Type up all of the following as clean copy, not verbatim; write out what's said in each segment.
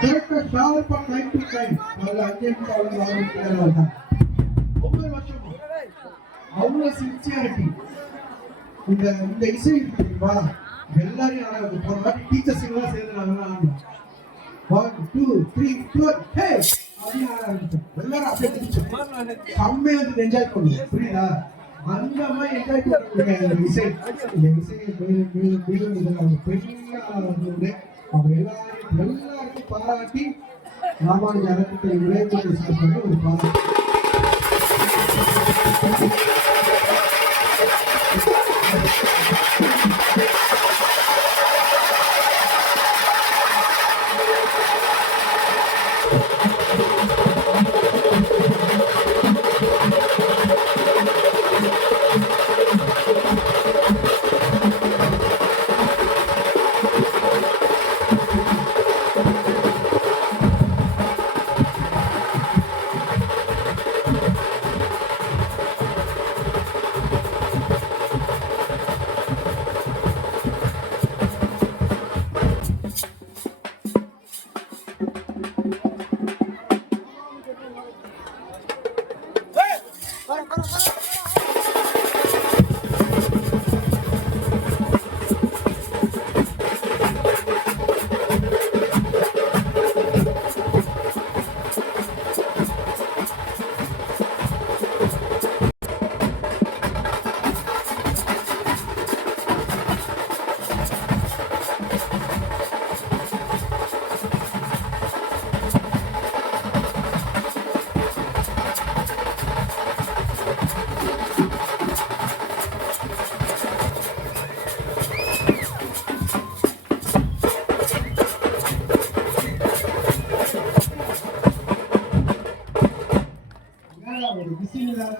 கரெக்டா ஷார்ப்பா 9 to 9 அதுல 5 நிமிஷம் அவ்வளவு ஆரம்பிக்கிறாங்க. ஒவ்வொரு வருஷமும் அவ்வளவு சின்சியாரிட்டி. இந்த இந்த இசை தெரியுமா எல்லாரையும் ஆடாது. போன வாட்டி டீச்சர்ஸ் எல்லாம் சேர்ந்து நாங்களாம் ஆடணும். 1 2 3 4 ஹே அப்படின்னு ஆட ஆரம்பிச்சோம். எல்லாரும் அப்படியே செம்மையா வந்து என்ஜாய் பண்ணுவோம். புரியுதா? அந்த மாதிரி என்ஜாய் பண்ணக்கூடிய இந்த இசை பெரிய அவங்க எல்லாருக்கும் பாராட்டி ராமானுஜ அறக்கட்டளை விளையாட்டு சார்பாக ஒரு பாராட்டு.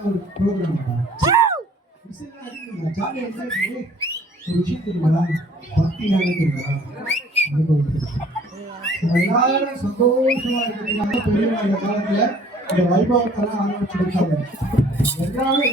ஒரு ப்ரோக்ராம் ஜாலியாக என்ஜாய் பண்ணி ஒரு விஷயம் தெரியுமா பக்தி காலம் தெரியுமா எல்லாரும் சந்தோஷமா இருக்கிறதுனால பெரியவங்க இந்த காலத்துல இந்த வைபவத்தெல்லாம் ஆரம்பிச்சு கொடுத்தாங்க. எல்லாரும்